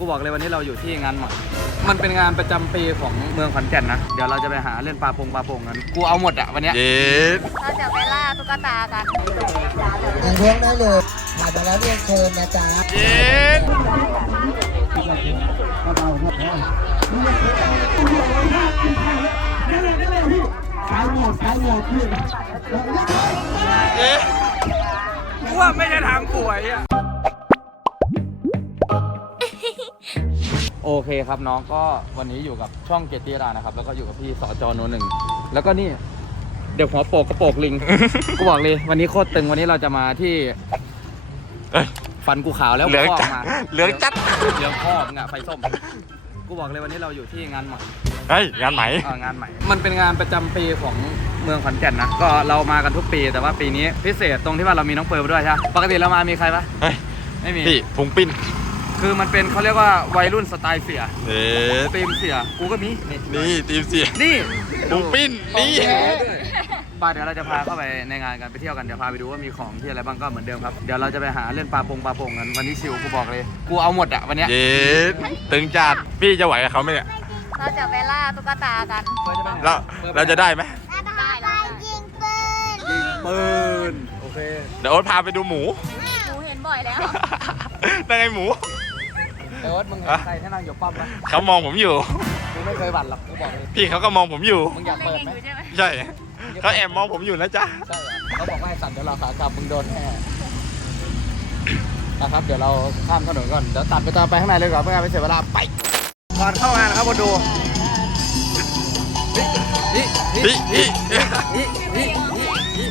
กูบอกเลยวันนี้เราอยู่ที่งานหมอมันเป็นงานประจำปีของเมืองขอนแก่นนะ เดี๋ยวเราจะไปหาเล่นปลาพงปลาโป่งกัน กูเอาหมดอะวันเนี้ย เย็ดเราจะไปล่าตุ๊กตากันอย่างเลี้ยงได้เลยผ่านมาแล้วเรียนเชิญนะจ๊ะเย็ดเย็ดกูว่าไม่ใช่ทางป่วยอะ โอเคครับน้องก็วันนี้อยู่กับช่องเกยรติรานะครับ แล้วก็อยู่กับพี่สจโนหนึ่งแล้วก็นี่เดี๋ยวหัวโปกกระโปกลิง กูบอกเลยวันนี้โคตรตึงวันนี้เราจะมาที่เอ้ยฟันกูขาวแล้วเหลืองพ่จัดมาเหลืองจัดเหลืองพ่อมึงอะไฟส้ม กูบอกเลยวันนี้เราอยู่ที่งานใหม่เฮ้ยงานไหมเอ่องานใหม่ มันเป็นงานประจำปีของเมืองขอนแก่นนะก็เรามากันทุกปีแต่ว่าปีนี้พิเศษตรงที่ว่าเรามีน้องเปิร์มาด้วยใช่ปะปกติเรามามีใครปะเฮ้ยไม่มีพี่พุงปิ้น คือมันเป็นเขาเรียกว่าวัยรุ่นสไตล์เสียเย็ดตีมเสีย กูก็มี นี่นี่ทีมเสียนี่พุงปิ้นนี่ป้าเดี๋ยวเราจะพาเข้าไปในงานกันไปเที่ยวกันเดี๋ยวพาไปดูว่ามีของที่อะไรบ้างก็เหมือนเดิมครับเดี๋ยวเราจะไปหาเล่นปลาปงปลาโป่งกันวันนี้ชิวกูบอกเลยกูเอาหมดอะวันเนี้ยเย็ดตึงจัดพี่จะไหวกับเขาไหมเนี่ยเราจะไปล่าตุ๊กตากันเราเราจะได้ไหมได้แล้วยิงปืนยิงปืนโอเคเดี๋ยวโอ๊ตพาไปดูหมูหนูเห็นบ่อยแล้วได้ไงหมู เอิร์ธมึงเห็นใครที่นั่งอยู่ป้อมปะเขามองผมอยู่ กูไม่เคยหวั่นหรอกกูบอกเลยพี่เขาก็มองผมอยู่ มึงอยากเปิดไหมใช่ไหมใช่เขาแอบมองผมอยู่นะจ๊ะใช่เหรอเขาบอกว่าให้สั่นเดี๋ยวเราขากลับมึงโดนแน่นะครับเดี๋ยวเราข้ามถนนก่อนเดี๋ยวตัดไปตอนไปข้างในเลยดีกว่อนเพื่อไม่เสียเวลาไปก่อนเข้างานนะครับคนดูนี่นี่พี่พี่นี่นี่นี่นี่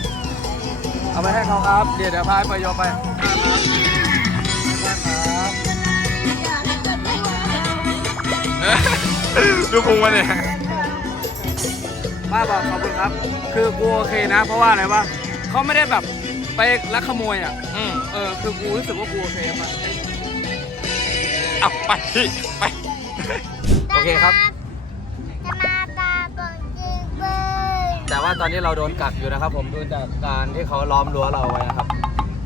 เอาไปให้เขาครับ เดี๋ยวเดี๋ยวพาไปโยไป ดูพุงมาเนี่ยป้าบอกขอบคุณครับ คือกูโอเคนะ เพราะว่าอะไรวะเขาไม่ได้แบบไปลักขโมยอะ อืมเออ คือกูรู้สึกว่ากูโอเคป่ะเอาไปพี่ไป โอเคครับ จะมาตาบองยิงปืนแต่ว่าตอนนี้เราโดนกักอยู่นะครับ ผมดูจากการที่เขาล้อมรั้วเราไว้นะครับ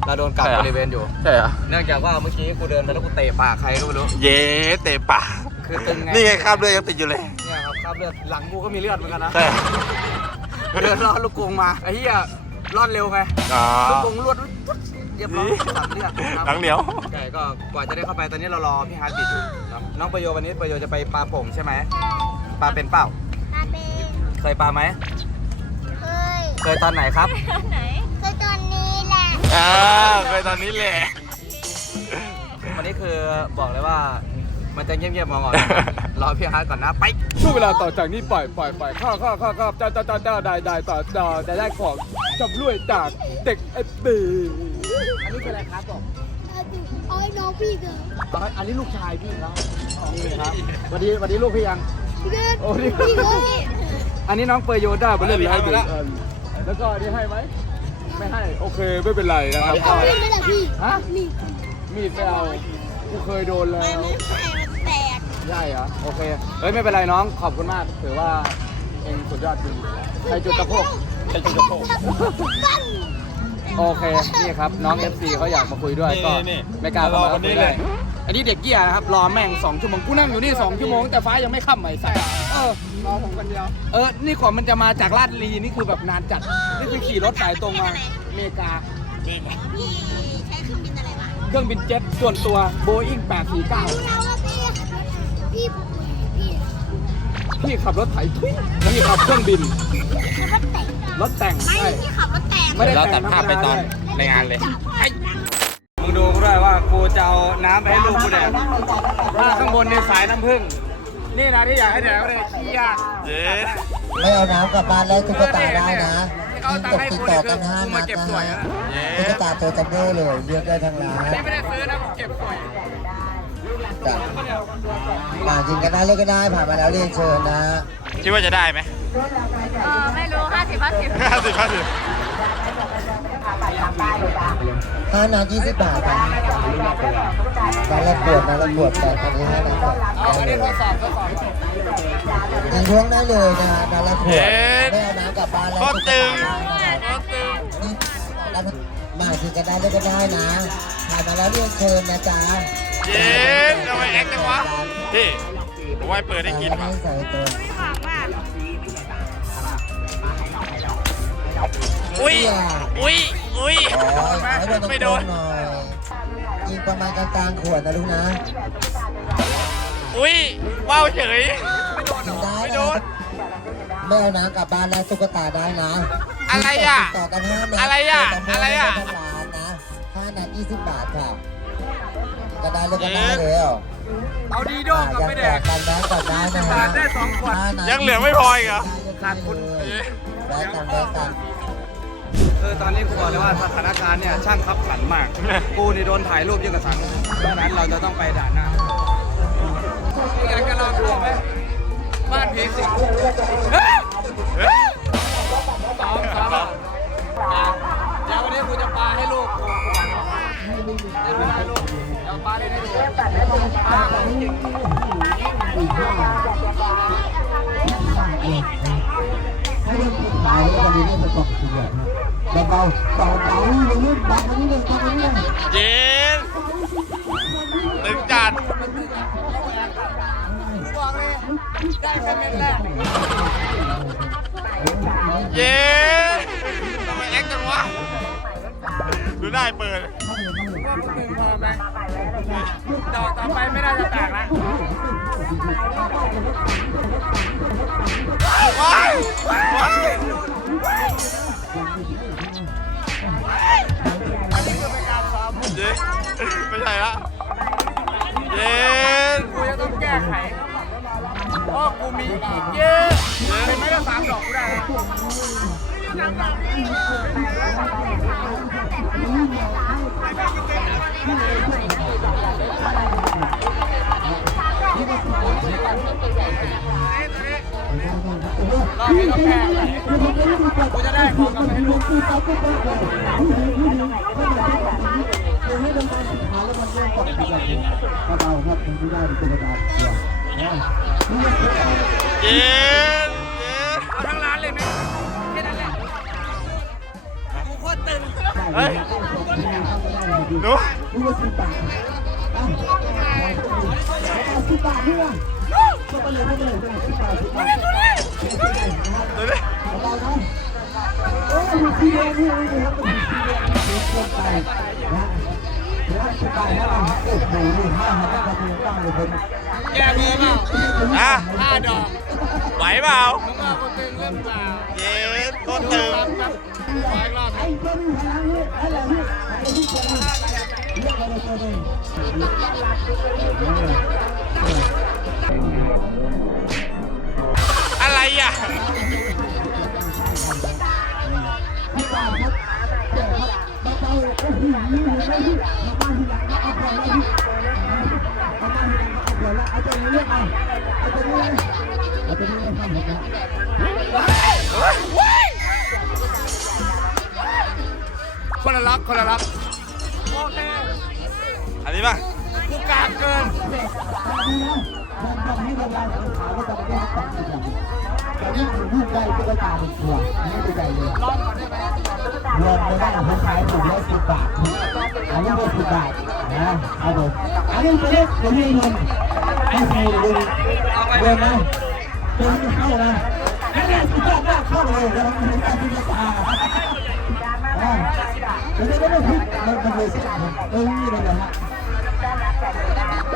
เราโดนกักใช่เหรอบริเวณอยู่ ใช่เหรอเนื่องจากว่าเมื่อกี้กูเดินไปแล้วกูเตะปากใครก็ไม่รู้ เย้เตะปาก คือตึงไงนี่ไงคราบเลือดยังติดอยู่เลยเนี่ยครับคราบเลือดหลังกูก็มีเลือดเหมือนกันนะใช่เดินรอดลูกกรงมาไอ้เหี้ยรอดเร็วไงอ๋อ ลูกกรงรวดเรียบร้อยตัดเลือดครับหลังเหนียว ใช่ก็กว่าจะได้เข้าไปตอนนี้เรารอพี่ฮาร์ดบิดอยู่ครับน้องประโยชน์วันนี้ประโยชน์จะไปปลาโป่งใช่ไหมปลาเป็นเปล่า ตาเป็นเคยปลาไหมเคยเคยตอนไหนครับ ไหนเคยตอนนี้แหละอ่าเคยตอนนี้แหละ วันนี้คือบอกเลยว่า มันจะเงียบๆมองก่อนรอพี่ฮาร์ดก่อนนะไปช่วงเวลาต่อจากนี้ปล่อยปล่อยปล่อยข้าข้าข้าข้าเจ้าเจ้าเจ้าเจ้าได้ได้ต่อต่อได้ได้ของจับรวยจากเด็กเอฟบีอันนี้เป็นอะไรครับผมโอ้ยน้องพี่เถอะอันนี้ลูกชายพี่ครับนี่ครับวันนี้วันนี้ลูกพี่ยังพี่เดินโอ้นี่พี่เดินอันนี้น้องเปอร์โยด้าไปเล่นแล้วเดี๋ยวแล้วก็อันนี้ให้ไหมไม่ให้โอเคไม่เป็นไรนะครับเอาเล่นไหมล่ะพี่ฮะนี่มีดไม่เอากูเคยโดนแล้วมันแตกแตก ใช่เหรอ โอเค เฮ้ย ไม่เป็นไรน้อง ขอบคุณมาก ถือว่า เองสุดยอดจริงใครจุดตะโพกใครจุดตะโพกปั้งโอเค นี่ครับ น้อง FC เขาอยากมาคุยด้วยก็ไม่กล้าเข้ามาคุยด้วยอันนี้เด็กเกี้ยนะครับ รอแม่งสองชั่วโมง กูนั่งอยู่นี่สองชั่วโมง แต่ฟ้ายังไม่ค่ำใหม่สัตว์เออ รอผมคนเดียว เออ นี่กว่ามันจะมาจากลาดลีนี่คือแบบนานจัด นี่คือขี่รถสายตรงมาอเมริกาพี่ใช้เครื่องบินอะไรวะเครื่องบินเจ็ตส่วนตัว Boeing 849เราว่า พี่พี่ขับรถไถทุยพี่ขับเครื่องบินคือรถแต่งรถแต่งไม่ใช่ ที่ขับรถแต่งไม่ได้เราแต่ตังดภาพไปตอนในงานเลย มึงดูกูด้วยว่ากูจะเอาน้ำไปให้ลูกกูแดกว่าข้างบนในสายน้ำผึ้งนี่นะที่อยากให้แดกก็เลยขี้ยากเย้ไม่เอาน้ำกลับบ้านแล้วตุ๊กตาได้นะที่เขาตังค์ให้กูเนี่ยคือกูมาเก็บสวยนะเย้ตุ๊กตาตัวจัมโบ้เลยเลือกได้ทั้งร้าน นี่ไม่ได้ซื้อนะกูเก็บสวย จ้ะผ่านจริงก็ได้เลือกก็ได้ผ่านมาแล้วเรียนเชิญนะคิดว่าจะได้ไหมเออไม่รู้ห้าสิบห้าสิบห้าสิบห้าสิบห้านาทีสิบบาทนะการละขวดนะละขวดแต่ตอนนี้ห้านาทีเอาอันนี้ทดสอบทดสอบยังช่วงได้เลยนะการละขวดเย้ไม่เอาน้ำกลับบ้านแล้ว โคตรตึงตุ๊กตาได้นะแล้วมาถึงก็ได้เลือกก็ได้นะ ผ่านมาแล้วเรียนเชิญนะจ๊ะเย้ทำไมแอคจังวะพี่ผมว่าเปิดให้กินไม่ป่ะใส่ตัวอุ้ยอุ้ยอุ้ยอ๋อให้โดนตรงไม่ๆโดนหน่อยยิงประมาณกลางๆขวดนะลูกนะ อุ้ยว้าวเฉยยิงได้ไม่นะโดนไม่เอาน้ำกลับบ้านแล้วตุ๊กตาได้นะ อะไรอะติดต่อกันห้านัดอะไรอะเจกันอะไรอะม่ด้ร้า นนะห้านัดยี่สิบบาทค่ะก็ได้เลยก็ได้แล้วเอาดีโดงกับไม่แดกกันได้ก่อนได้นะฮะได้สองขวดห้านัดยังเหลือไม่พออีกเหรอขาดคุณได้กันได้กันคือตอนนี้กูบอกเลยว่าสถานการณ์เนี่ยช่างคับขันมาก กูนี่โดนถ่ายรูปเยอะกับสังเพราะฉะนั้นเราจะต้องไปด่านหน้ากูอยากจะลองดูไหมบ้านผีสิง เรื่องสุดท้ายแล้ววันนี้เรื่องประกอบเสียงเบาๆเบาๆอย่าลืมบังอันนี้เลยบังอันนี้เลยเย็นตึงจัดบอกเลยได้แค่เม็ดแรกเย็นทำไมแอคจังวะดูได้เปิดว่ามึงหนึ่งพอไหม ดอกต่อไปไม่น่าจะแตกแล้าวว้ายว้ายอันนี้คือเป็นการซ้อมเย็นไม่ใช่ละเย็นกูจะต้องแก้ไขเพราะกูมีอีกเยอะเป็นไม่ได้สามดอกกูได้ แล้วรอบนี้ต้องแก้ไขกูจะได้ของกลับไปให้ลูกเย็น ตึงเฮ้ยหนูดูดิ แกมือเปล่าอะห้าดอกไหวเปล่ามึงว่ากูตึงเรื่องเปล่าเย็นโคตรตึงครับครับขออีกรอบหนึ่งอะไรอะ คนละล็อกคนละล็อกโอเค อันนี้ป่ะกูกากเกิน ลองก่อนได้ก็ไหมรวมไม่ได้ผมขายถูกแล้วสิบบาทอันนี้เป็สิบบาทนะเอาผมอันนี้เป็นเล็กเป็นเงินให้ใครดูเดินนะเดินเข้านะอันนี้สิบบาทเข้าเลยแล้วมันเป็นการพิจาราอ่าแล้วก็ไม่ผิดมันเป็นเลยสิเออนี่เลยนะฮะ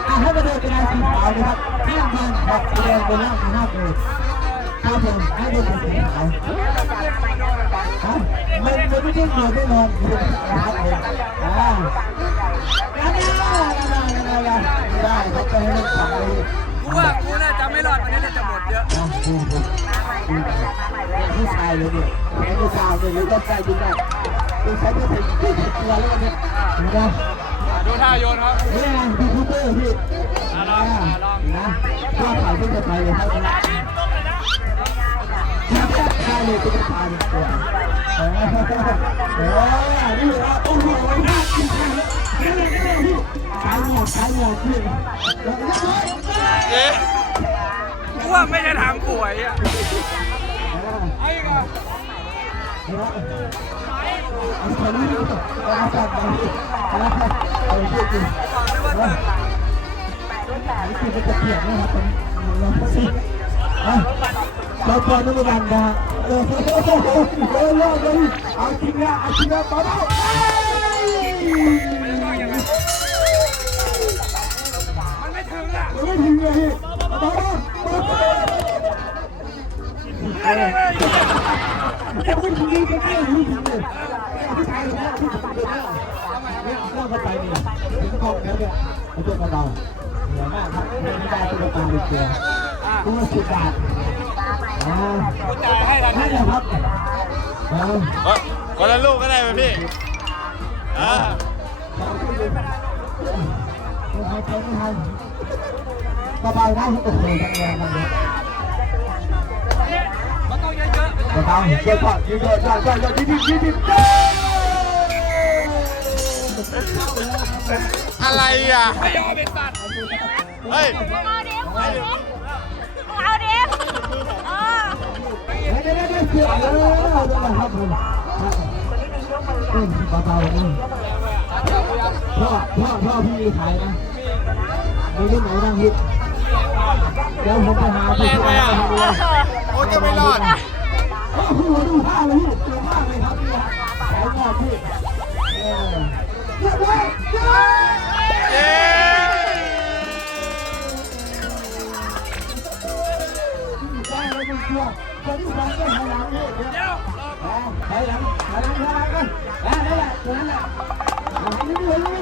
อะให้มาดูเป็นลาสีขาวนะครับห้ามพันแบบสีแดงบนล่างห้ามเลย ครับผมให้ดูเป็นสีขาวมันมันไม่ได้เกิดได้นอนอยู่นะครับผมอ่าได้ได้เขาจะให้เล่นสายกูว่ากูน่าจะไม่รอดวันนี้น่าจะหมดเยอะนะดูดูผู้ชายเลยเนี่ยผู้ชายเลยหรือต้องใจยิงได้ผู้ชายจะเป็นผู้ชายตัวแล้วเนี่ยนะดูท่าโยนครับนี่ไงยูทูบเบอร์พี่นะถ้าถ่ายก็จะไปเลยครับนะถ้าถ่ายเลยก็จะถ่ายตัวเออเออนี่ละโอ้โหน่ากินมากนี่เลยนี่เล เย็นกูว่าไม่ใช่ทางป่วยอะไอ้ก็เอาไปเลยเอาไปเลยเอาไปเลยเอาไปเลยบอกเลยว่าตึงนี่คือมันจะ เปียกนะครับผมเราก็สิอะเราพอนักบันนะฮะเออโอ้โหเออรอดเลยเอาจริงนะเอาจริงนะต่อไปมันไม่ถึงอะไม่ถึงเลยต่อไปเออแต่คนถึงนี่ก็ใกล้ไม่ถึงเลยผู้ชายคนนี้ผู้ชายคนนี้เล่าเข้าไปนี่ถึงกองแล้วเนี่ยมาช่วกันเราเหนื่อยมากครับไม่ได้ตัวตามเดียวตัวสิบบาท อ่าจ่ายให้ทันนั่นแหละครับเออเอ้ยคนละลูกก็ได้ไหมพี่อ่าไม่ทันไม่ทันเบาๆนะโอ้โหแรงมันเลยมันต้องเยอะๆเบาเยอะก่อนเยอะๆเยอะๆเยอะๆดิบดิบดิบอะไรอะไม่ยอมเป็นสัตว์เฮ้ย เบผมอืมเบาๆอืมพ่อพ่อพ่อพี่ขายนะมีรุ่นไหนบ้างฮิตเดี๋ยวผมไปหาพี่ที่ร้านให้ดูโอ้จะไม่รอดโอ้โหดูผ้าเลยพี่สวมากเลยครับพี่ขายงอพี่เออเรียบร้อยเรียบร้อย เชื่อคนที่ฟังก็หันหลังนี่เดี๋ยวถอยหลังถอยหลังถอยหลังกันได้ได้แหละตัวนั้นแหละเอาไปเรื่อยๆเลย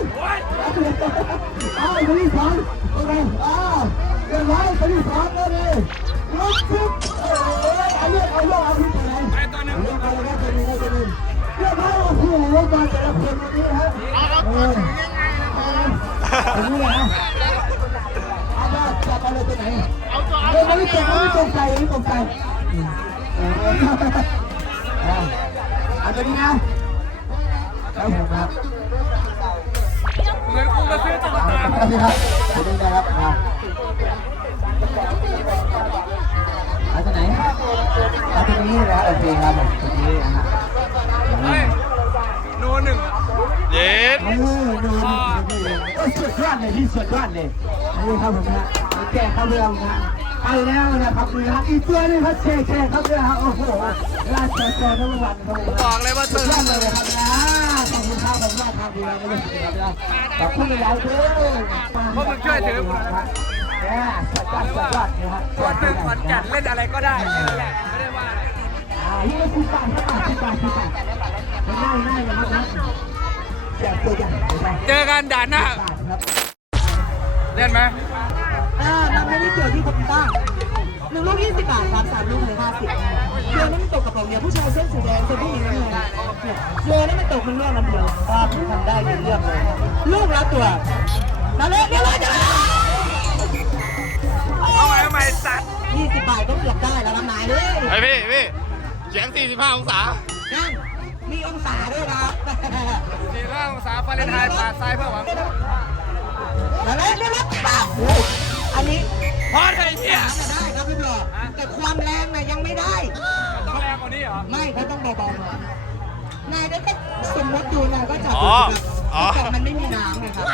เอาไปที่สองโอเคอ้าวเรียบร้อยไปที่สองแล้วเลยลุกขึ้นเออเอาเรื่องเอาเรื่องเอาที่ไหนไปตัวนึงเรื่องอะไรก็จะดีก็จะดีเรียบร้อยโอ้โหมาแต่ละคนวันนี้ฮะเออเอาอย่างนี้เลยนะเอามาจับไปเลยตัวไหนเอาตัวเอาเฮ้ยมันไม่ตกมันไม่ตกใจมันไม่ตกใจ เอาตัวนี้นะแล้วผมครับเหมือนกูมาซื้อตุ๊กตาเอาตัวนี้ครับตัวนี้นะครับเอาเอาตัวไหนเอาตัวนี้นะโอเคครับผมตัวนี้นะฮะเฮ้ยโนหนึ่งเย็นเออดูนี่เออสุดยอดเลยที่สุดยอดเลยนี่ครับผมนะแกเข้าเรื่องนะ ไปแล้วนะครับดูนะอีกตัวนึงครับเช่เชครับเนี่ยครับโอ้โหราชเจริญทั้งวันครับบอกเลยว่าตื่ดนเลยครับนะขอบคุณครับผมว่าทำดีแล้วก็รู้ครับขอบคุณหลายเด้อเพราะมันช่วยถือเนี่ยสุดยอดสุดยอดนะครับตัวตึงขอนแก่นเล่นอะไรก็ได้ไม่ได้ว่าอะไรอ่ายี่สิบบาทสิบบาทสิบบาทสิบบาทง่ายง่ายนะครับนะแจกตัวอย่างเจอกันด่านหน้าเล่นไหม อ่ามันไม่ได้เกี่ยวที่คนตั้งหนึ่งลูกยี่สิบบาทครับสามลูกเลยห้าสิบเรือนี่มันตกกระป๋องเดียวผู้ชายเส้นสีแดงเส้นผู้หญิงน้ำเงินเนี่ยเรือนี่มันตกมันเรื่องมันเดียวครับทำได้เรื่องเลยลูกละตัวนั่นเลยเดี๋ยวเลยจะเอาใหม่เอาใหม่สัตว์ยี่สิบบาทก็เกือบได้แล้วละนายเลยไอพี่พี่เฉียง45 องศานั่นมีองศาด้วยนะครับสี่ห้าองศาฟาเรนไฮต์ปาดทรายเพื่อหวังนั่นเลยเดี๋ยวเลยปั๊บ อันนี้พอเถอะไอ้เหี้ย น้ำน่ะได้ครับพี่บอแต่ความแรงน่ะยังไม่ได้ ต้องแรงกว่านี้เหรอ ไม่เขาต้องเบาๆหน่อยนายได้แค่สมมติดูนายก็จับอ๋ดูอสิอ๋อครับแต่มันไม่มีน้ำเลยครับ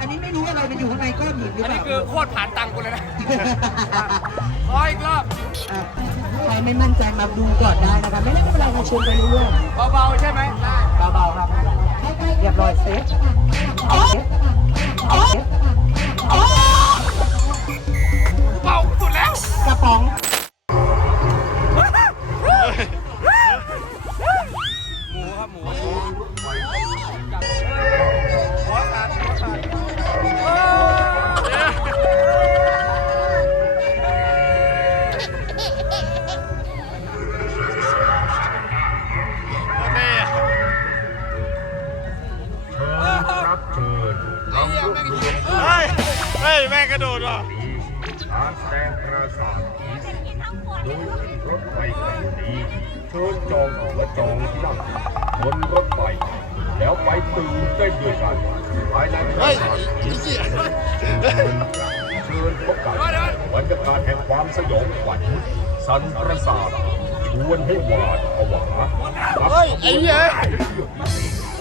อันนี้ไม่รู้อะไรมันอยู่ข้างในก้อนหินหรืออันเปนี้ล่าคือโคตรผ่านตังค์กูเลยนะ ขออีกรอบ อะใครไม่มั่นใจมาดูก่อนได้นะครับ ไม่ได้ไม่เป็นไรมาชมไปเรื่อยเบาๆใช่ไหมได้ ๆเบาๆครับ เรียบร้อยเซฟโอ้โอ้โอ้ กระป๋องหมูครับหมูหัวขาดหัวขาดโอเครับเชิญลำลูกทุ่งเฮ้ยเฮ้ยแม่งกระโดดว่ะการแสด งปราสาทผีสิงโดยขึ้นรถไฟคันนี้เชิญจองตั๋วจองที่นั่งบนรถไฟแล้วไปตื่นเต้นด้วยกันภายในปเฮ้ราสาทผีสิงเชิญพบกับบรรยากาศแห่งความสยองขวัญสันประสาทชวนให้หวาดผวาเฮ้ยไอ้เหี้ย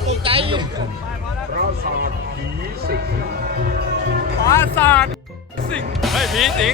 ตกใจอยู่ปราสาทผีสิงปราสาทสิงเฮ้ยผีสิง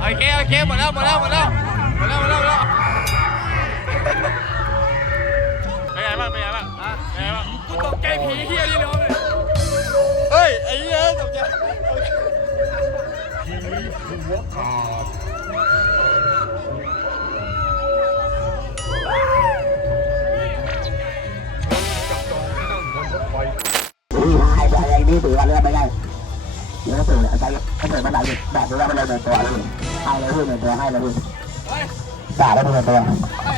โอเคโอเคหมดแล้วหมดแล้วหมดแล้วหมดแล้วหมดแล้วหมดแล้วเป็นไงบ้างเป็นไงบ้างอะเป็นไงบ้างกูตกใจผีเฮียนี่เลยเฮ้ยไอ้เหี้ยตกใจผีหัวขาดนี่หายใจไอ้นี่ถือว่าเลือดไม่ได้เลือดสูงใจ ถ้าเกิดมันไหลแบบนี้ว่ามันเลยเดินตัวเลยให้เลยพี่เดินตัวให้เลยพี่จ่าได้เดินตัว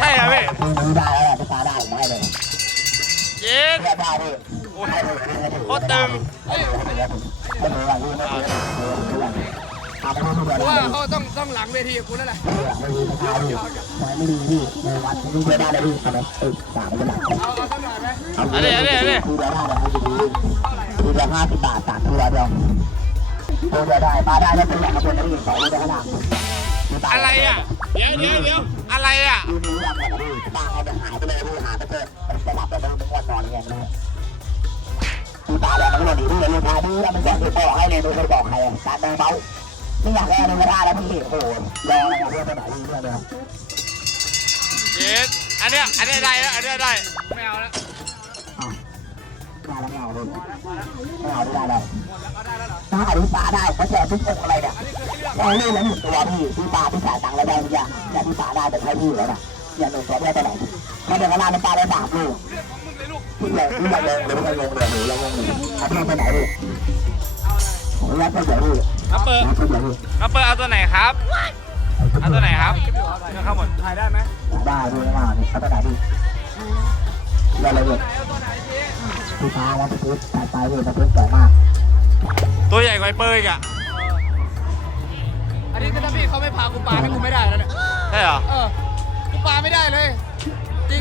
ใช่เหรอพี่มึงมึงได้แล้วพี่ตาได้ผมให้เลยเย็นได้พี่โอ้ยโคตรตึงไม่รู้ว่าพี่ไม่รู้ทำไม่รู้ตัวกูเลว่าเขาต้องต้องหลังเวทีกับกูแล้วแหละไม่ดีพี่ไม่ดีพี่ในวัดมึงเจอได้เลยพี่ทำไมเออจ่าไม่เป็นไรเอาเอาสักหน่อยไหมทีเดียวได้เลยทีเดียวทีเดียวห้าสิบบาทสามตัวเดียว ตัวเดียวได้มาได้แล้วเป็นแบบขบวนนักเรียนสองนี่ได้ขนาดอะไรอะ เดี๋ยวเดี๋ยวเดี๋ยวอะไรอะ ดูดูแบบแบบนี้ตาเขาจะหายไปเลยดูหาไปเจอมันจะหลับแล้วมันง่วงนอนอย่างนี้ดูตาแล้วมันก็ดีที่เลยลูกค้าที่มันจะคือบอกให้เลยดูเคยบอกใครอะการเดินเบาไม่อยากได้อะไรก็ได้แล้วพี่โอ้โหรออะไรเพื่อนไปไหนเพื่อนเลยเย็นอันเนี้ยอันเนี้ยได้แล้วอันเนี้ยได้ไม่เอาแล้ว มาแล้วไม่เอาเลยไม่เอาไม่ได้แล้วถ้าอนุปาได้เขาแจกทุกองอะไรเนี่ยเราเล่นแล้วหนึ่งตัวพี่พี่ปาพี่จ่ายตังค์แล้วได้ทุกอย่างแต่พี่ปาได้แต่ให้พี่แล้วนะอย่าหนึ่งตัวได้ไปไหนถ้าเดี๋ยวเวลาในปาได้สามลูกพี่เลยพี่อยากลงหรือไม่ลงเลยหรือเราลงหรือเอาพี่ไปไหนดิผมรับไปเดี๋ยวดิมาเปิดรับไปเดี๋ยวดิมาเปิดเอาตัวไหนครับเอาตัวไหนครับเอาเข้าหมดถ่ายได้ไหมได้พี่ไม่มาเนี่ยเอาไปไหนดิเราเลยเนี่ย พี่ปาแล้วพี่จ่ายไปพี่มาเพิ่มแก่มากตัวใหญ่กว่าไอ้เปิดอีกอะอันนี้ถ้าพี่เขาไม่พากูปาให้กูไม่ได้แล้วเนี่ย ใช่เหรอ เออ กูปาไม่ได้เลย จริง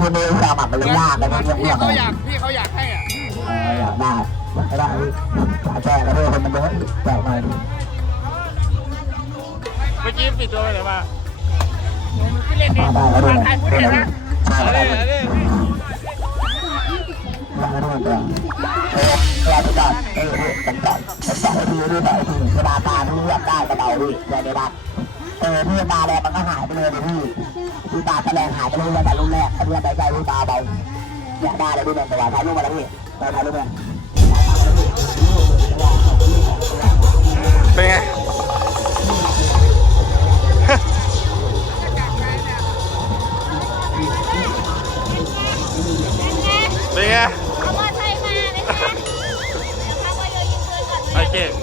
พี่มือสามัดมันยากเลยมันพี่ยากเขาเลยอยากพี่เขาอยากให้อะเอออยากได้อยากได้จ่ายแจกแล้วด้วยคนมันเยอะแจกหน่อยเมื่อกี้ปิดตัวไปไหนมาพี่เล่นดิได้แล้วด้วยถ่ายพูดเห็นนะเอาดิเอาดิได้แล้วด้วยเออราไปก่อนเออกันก่อนกันก่อนให้พี่ด้หน่อยพี่เวลาตาพี่เลือกได้กระเดาพี่เดี๋ยวเดี๋ยวนะเออพี่ตาแรงมันก็หายไปเลยพี่พี่ตาแรงหายไปเลยแต่รุ่นแรกถ้าพี่ได้ใจพี่ตาเบาอยากได้เลยพี่เป็นตัวถ่ายรูปมาแล้วพี่ถ่ายรูปมาเป็นไงเป็นไง น